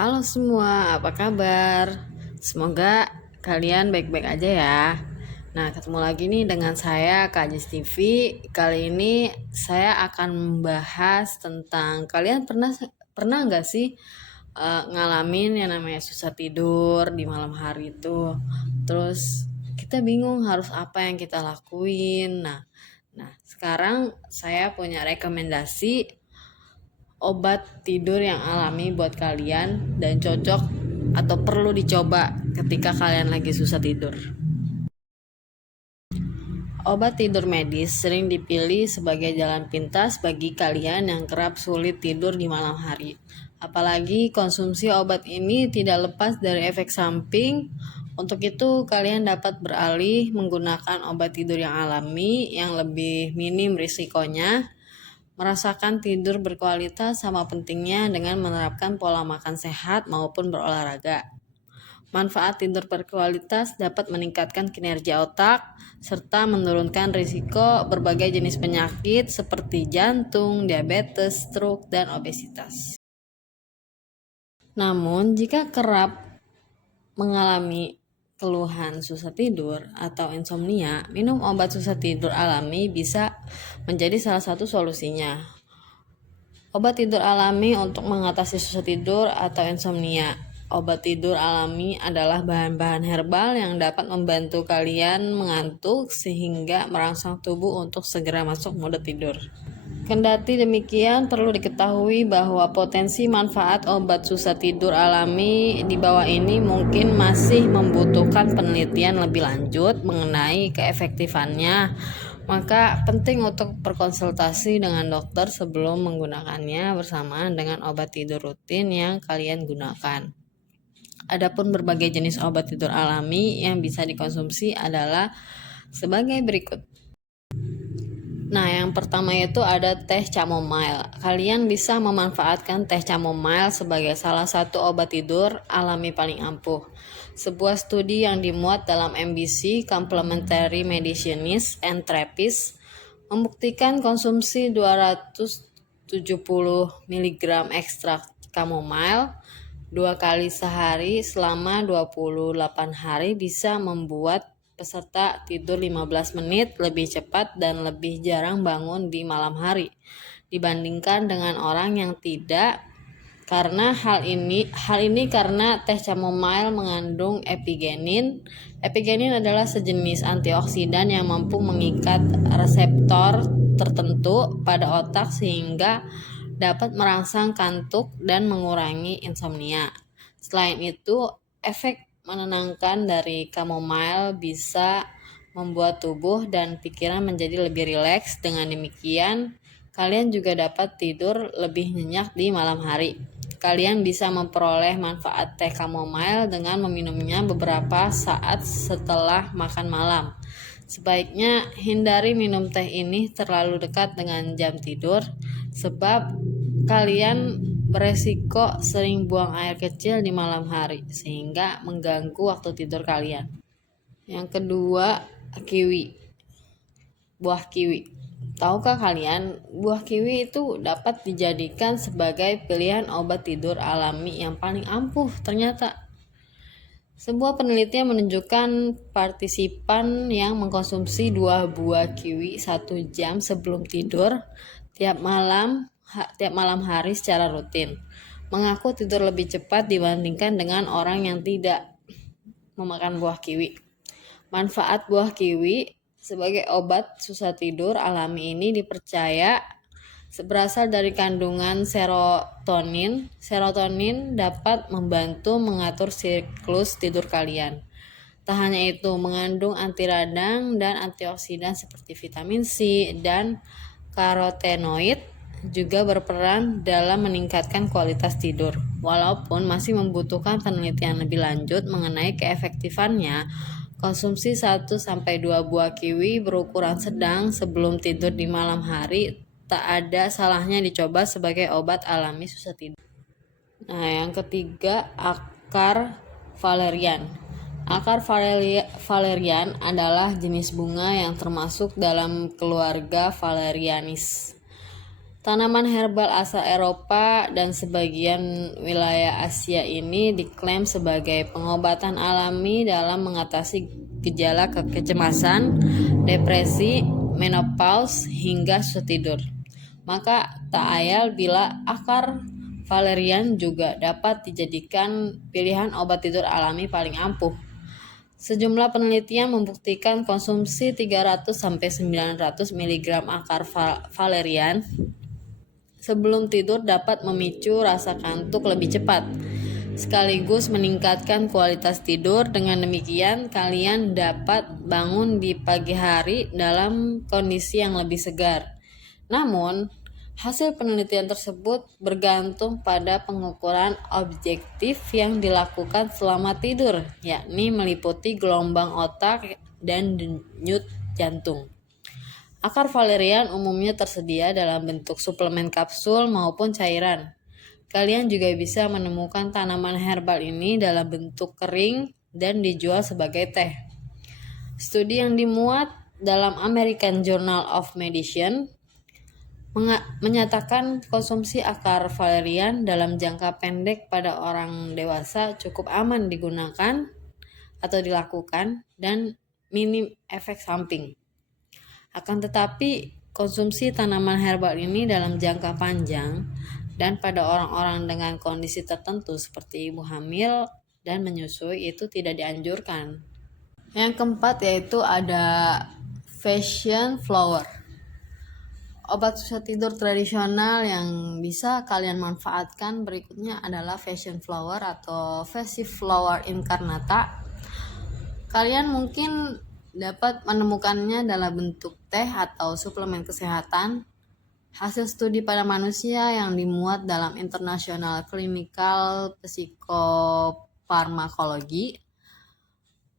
Halo semua, apa kabar? Semoga kalian baik-baik aja ya. Nah, ketemu lagi nih dengan saya, Kak Jis TV. Kali ini saya akan membahas tentang kalian pernah pernah nggak sih ngalamin yang namanya susah tidur di malam hari itu. Terus kita bingung harus apa yang kita lakuin. Nah, sekarang saya punya rekomendasi obat tidur yang alami buat kalian dan cocok atau perlu dicoba ketika kalian lagi susah tidur. Obat tidur medis sering dipilih sebagai jalan pintas bagi kalian yang kerap sulit tidur di malam hari. Apalagi konsumsi obat ini tidak lepas dari efek samping. Untuk itu, kalian dapat beralih menggunakan obat tidur yang alami yang lebih minim risikonya. Merasakan tidur berkualitas sama pentingnya dengan menerapkan pola makan sehat maupun berolahraga. Manfaat tidur berkualitas dapat meningkatkan kinerja otak serta menurunkan risiko berbagai jenis penyakit seperti jantung, diabetes, stroke, dan obesitas. Namun, jika kerap mengalami keluhan susah tidur atau insomnia, minum obat susah tidur alami bisa menjadi salah satu solusinya. Obat tidur alami untuk mengatasi susah tidur atau insomnia. Obat tidur alami adalah bahan-bahan herbal yang dapat membantu kalian mengantuk sehingga merangsang tubuh untuk segera masuk mode tidur. Kendati demikian, perlu diketahui bahwa potensi manfaat obat susah tidur alami di bawah ini mungkin masih membutuhkan penelitian lebih lanjut mengenai keefektifannya. Maka penting untuk berkonsultasi dengan dokter sebelum menggunakannya bersamaan dengan obat tidur rutin yang kalian gunakan. Adapun berbagai jenis obat tidur alami yang bisa dikonsumsi adalah sebagai berikut. Nah, yang pertama itu ada teh chamomile. Kalian bisa memanfaatkan teh chamomile sebagai salah satu obat tidur alami paling ampuh. Sebuah studi yang dimuat dalam MBC Complementary Medicines and Therapies membuktikan konsumsi 270 mg ekstrak chamomile 2 kali sehari selama 28 hari bisa membuat peserta tidur 15 menit lebih cepat dan lebih jarang bangun di malam hari dibandingkan dengan orang yang tidak. Karena hal ini karena teh chamomile mengandung epigenin. Epigenin adalah sejenis antioksidan yang mampu mengikat reseptor tertentu pada otak sehingga dapat merangsang kantuk dan mengurangi insomnia. Selain itu, efek menenangkan dari chamomile bisa membuat tubuh dan pikiran menjadi lebih rileks. Dengan demikian, kalian juga dapat tidur lebih nyenyak di malam hari. Kalian bisa memperoleh manfaat teh chamomile dengan meminumnya beberapa saat setelah makan malam. Sebaiknya hindari minum teh ini terlalu dekat dengan jam tidur, sebab kalian beresiko sering buang air kecil di malam hari sehingga mengganggu waktu tidur kalian. Yang kedua, kiwi. Buah kiwi. Tahukah kalian, buah kiwi itu dapat dijadikan sebagai pilihan obat tidur alami yang paling ampuh ternyata. Sebuah penelitian menunjukkan partisipan yang mengkonsumsi 2 buah kiwi 1 jam sebelum tidur tiap malam hari secara rutin mengaku tidur lebih cepat dibandingkan dengan orang yang tidak memakan buah kiwi. Manfaat buah kiwi sebagai obat susah tidur alami ini dipercaya berasal dari kandungan serotonin. Serotonin dapat membantu mengatur siklus tidur kalian. Tak hanya itu, mengandung anti radang dan antioksidan seperti vitamin C dan karotenoid juga berperan dalam meningkatkan kualitas tidur. Walaupun masih membutuhkan penelitian lebih lanjut mengenai keefektifannya, konsumsi 1-2 buah kiwi berukuran sedang sebelum tidur di malam hari tak ada salahnya dicoba sebagai obat alami susah tidur. Nah, yang ketiga, akar valerian. Akar valerian adalah jenis bunga yang termasuk dalam keluarga Valerianis. Tanaman herbal asal Eropa dan sebagian wilayah Asia ini diklaim sebagai pengobatan alami dalam mengatasi gejala kecemasan, depresi, menopause, hingga susah tidur. Maka tak ayal bila akar valerian juga dapat dijadikan pilihan obat tidur alami paling ampuh. Sejumlah penelitian membuktikan konsumsi 300-900 mg akar valerian sebelum tidur dapat memicu rasa kantuk lebih cepat, sekaligus meningkatkan kualitas tidur. Dengan demikian, kalian dapat bangun di pagi hari dalam kondisi yang lebih segar. Namun, hasil penelitian tersebut bergantung pada pengukuran objektif yang dilakukan selama tidur, yakni meliputi gelombang otak dan denyut jantung. Akar valerian umumnya tersedia dalam bentuk suplemen kapsul maupun cairan. Kalian juga bisa menemukan tanaman herbal ini dalam bentuk kering dan dijual sebagai teh. Studi yang dimuat dalam American Journal of Medicine menyatakan konsumsi akar valerian dalam jangka pendek pada orang dewasa cukup aman digunakan atau dilakukan dan minim efek samping. Akan tetapi, konsumsi tanaman herbal ini dalam jangka panjang dan pada orang-orang dengan kondisi tertentu seperti ibu hamil dan menyusui itu tidak dianjurkan. Yang keempat yaitu ada passion flower. Obat susah tidur tradisional yang bisa kalian manfaatkan berikutnya adalah passion flower atau Passiflora incarnata. Kalian mungkin dapat menemukannya dalam bentuk teh atau suplemen kesehatan. Hasil studi pada manusia yang dimuat dalam International Clinical Psychopharmacology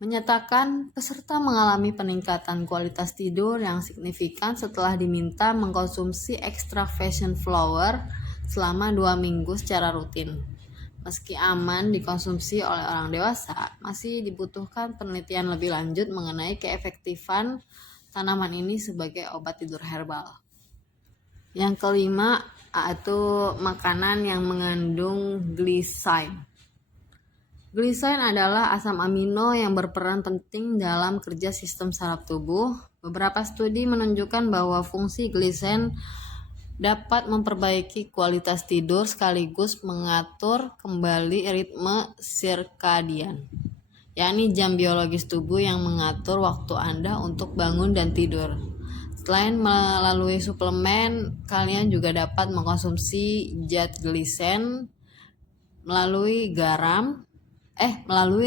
menyatakan peserta mengalami peningkatan kualitas tidur yang signifikan setelah diminta mengkonsumsi ekstrak passion flower selama 2 minggu secara rutin. Meski aman dikonsumsi oleh orang dewasa, masih dibutuhkan penelitian lebih lanjut mengenai keefektifan tanaman ini sebagai obat tidur herbal. Yang kelima, yaitu makanan yang mengandung glycine. Glycine adalah asam amino yang berperan penting dalam kerja sistem saraf tubuh. Beberapa studi menunjukkan bahwa fungsi glycine dapat memperbaiki kualitas tidur sekaligus mengatur kembali ritme sirkadian, yakni jam biologis tubuh yang mengatur waktu Anda untuk bangun dan tidur. Selain melalui suplemen, kalian juga dapat mengkonsumsi zat glycine melalui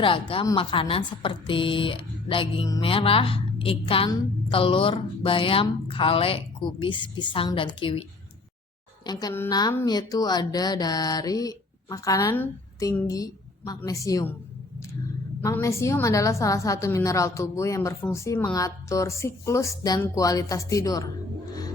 ragam makanan seperti daging merah, ikan, telur, bayam, kale, kubis, pisang, dan kiwi. Yang keenam yaitu ada dari makanan tinggi magnesium. Magnesium adalah salah satu mineral tubuh yang berfungsi mengatur siklus dan kualitas tidur.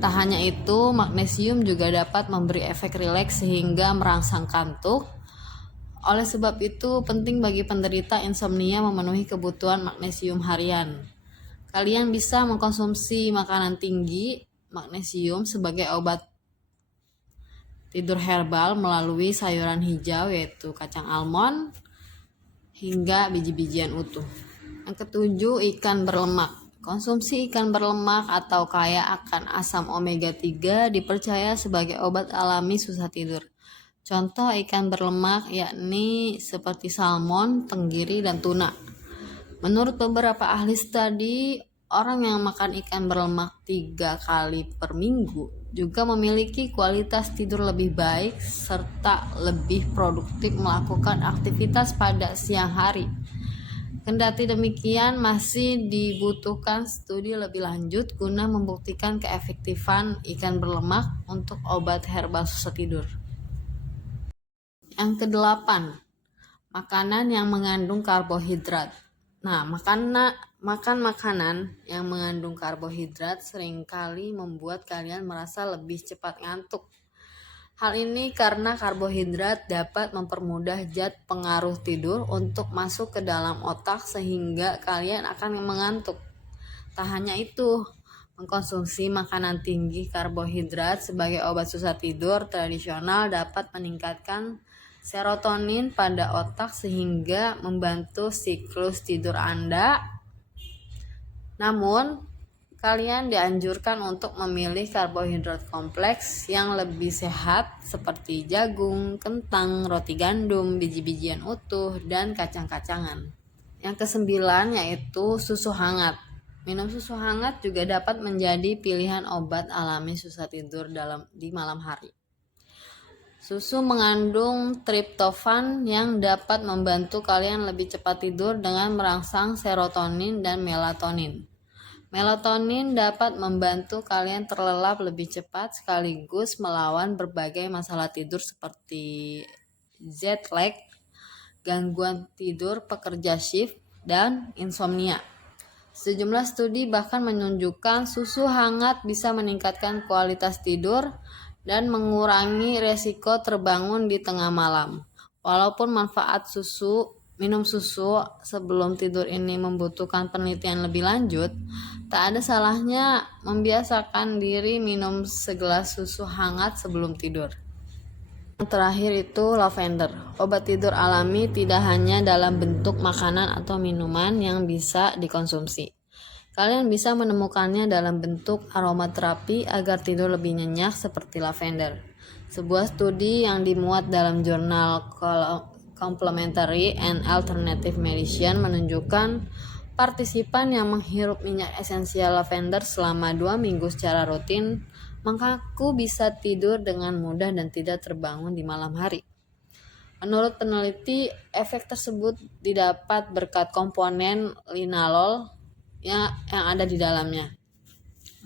Tak hanya itu, magnesium juga dapat memberi efek rileks sehingga merangsang kantuk. Oleh sebab itu, penting bagi penderita insomnia memenuhi kebutuhan magnesium harian. Kalian bisa mengkonsumsi makanan tinggi magnesium sebagai obat tidur herbal melalui sayuran hijau yaitu kacang almond hingga biji-bijian utuh. Yang ketujuh, ikan berlemak. Konsumsi ikan berlemak atau kaya akan asam omega 3 dipercaya sebagai obat alami susah tidur. Contoh ikan berlemak yakni seperti salmon, tenggiri, dan tuna. Menurut beberapa ahli studi, orang yang makan ikan berlemak 3 kali per minggu juga memiliki kualitas tidur lebih baik serta lebih produktif melakukan aktivitas pada siang hari. Kendati demikian, masih dibutuhkan studi lebih lanjut guna membuktikan keefektifan ikan berlemak untuk obat herbal susah tidur. Yang kedelapan, makanan yang mengandung karbohidrat. Nah, makan makanan yang mengandung karbohidrat seringkali membuat kalian merasa lebih cepat ngantuk. Hal ini karena karbohidrat dapat mempermudah zat pengaruh tidur untuk masuk ke dalam otak sehingga kalian akan mengantuk. Tak hanya itu, Mengkonsumsi makanan tinggi karbohidrat sebagai obat susah tidur tradisional dapat meningkatkan serotonin pada otak sehingga membantu siklus tidur Anda. Namun, kalian dianjurkan untuk memilih karbohidrat kompleks yang lebih sehat seperti jagung, kentang, roti gandum, biji-bijian utuh, dan kacang-kacangan. Yang kesembilan yaitu susu hangat. Minum susu hangat juga dapat menjadi pilihan obat alami susah tidur di malam hari. Susu mengandung triptofan yang dapat membantu kalian lebih cepat tidur dengan merangsang serotonin dan melatonin. Melatonin dapat membantu kalian terlelap lebih cepat sekaligus melawan berbagai masalah tidur seperti jet lag, gangguan tidur pekerja shift, dan insomnia. Sejumlah studi bahkan menunjukkan susu hangat bisa meningkatkan kualitas tidur dan mengurangi resiko terbangun di tengah malam. Walaupun manfaat minum susu sebelum tidur ini membutuhkan penelitian lebih lanjut, tak ada salahnya membiasakan diri minum segelas susu hangat sebelum tidur. Yang terakhir itu lavender. Obat tidur alami tidak hanya dalam bentuk makanan atau minuman yang bisa dikonsumsi. Kalian bisa menemukannya dalam bentuk aromaterapi agar tidur lebih nyenyak seperti lavender. Sebuah studi yang dimuat dalam jurnal Complementary and Alternative Medicine menunjukkan partisipan yang menghirup minyak esensial lavender selama 2 minggu secara rutin mengaku bisa tidur dengan mudah dan tidak terbangun di malam hari. Menurut peneliti, efek tersebut didapat berkat komponen linalol yang ada di dalamnya.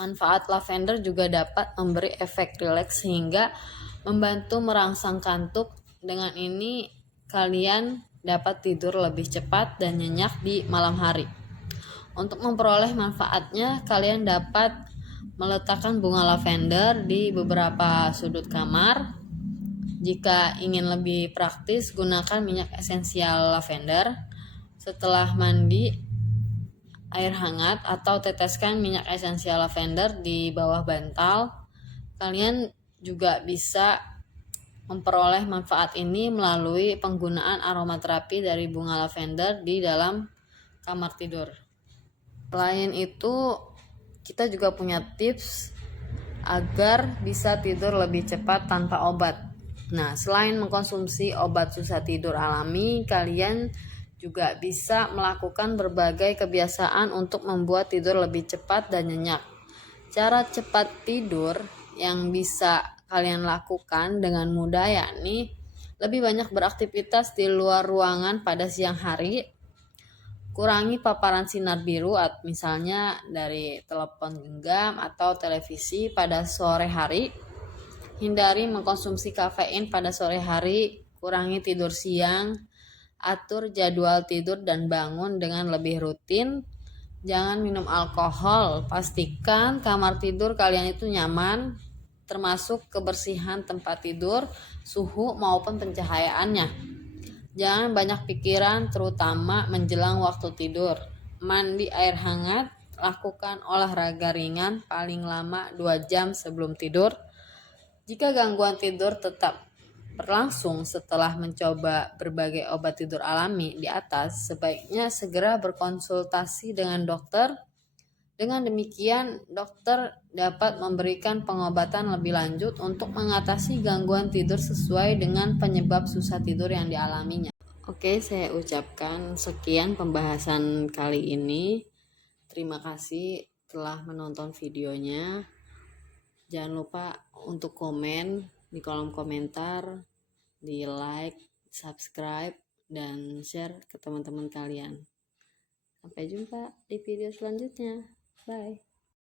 Manfaat lavender juga dapat memberi efek rileks sehingga membantu merangsang kantuk. Dengan ini, kalian dapat tidur lebih cepat dan nyenyak di malam hari. Untuk memperoleh manfaatnya, kalian dapat meletakkan bunga lavender di beberapa sudut kamar. Jika ingin lebih praktis, gunakan minyak esensial lavender. Setelah mandi air hangat atau teteskan minyak esensial lavender di bawah bantal. Kalian juga bisa memperoleh manfaat ini melalui penggunaan aromaterapi dari bunga lavender di dalam kamar tidur. Selain itu, kita juga punya tips agar bisa tidur lebih cepat tanpa obat. Nah, selain mengkonsumsi obat susah tidur alami, kalian juga bisa melakukan berbagai kebiasaan untuk membuat tidur lebih cepat dan nyenyak. Cara cepat tidur yang bisa kalian lakukan dengan mudah yakni lebih banyak beraktivitas di luar ruangan pada siang hari. Kurangi paparan sinar biru, misalnya dari telepon genggam atau televisi pada sore hari. Hindari mengkonsumsi kafein pada sore hari. Kurangi tidur siang. Atur jadwal tidur dan bangun dengan lebih rutin. Jangan minum alkohol. Pastikan kamar tidur kalian itu nyaman, termasuk kebersihan tempat tidur, suhu maupun pencahayaannya. Jangan banyak pikiran, terutama menjelang waktu tidur. Mandi air hangat, lakukan olahraga ringan paling lama 2 jam sebelum tidur. Jika gangguan tidur tetap berlangsung setelah mencoba berbagai obat tidur alami di atas, sebaiknya segera berkonsultasi dengan dokter. Dengan demikian, dokter dapat memberikan pengobatan lebih lanjut untuk mengatasi gangguan tidur sesuai dengan penyebab susah tidur yang dialaminya. Oke, saya ucapkan sekian pembahasan kali ini. Terima kasih telah menonton videonya. Jangan lupa untuk komen di kolom komentar, di like, subscribe, dan share ke teman-teman kalian. Sampai jumpa di video selanjutnya. Bye.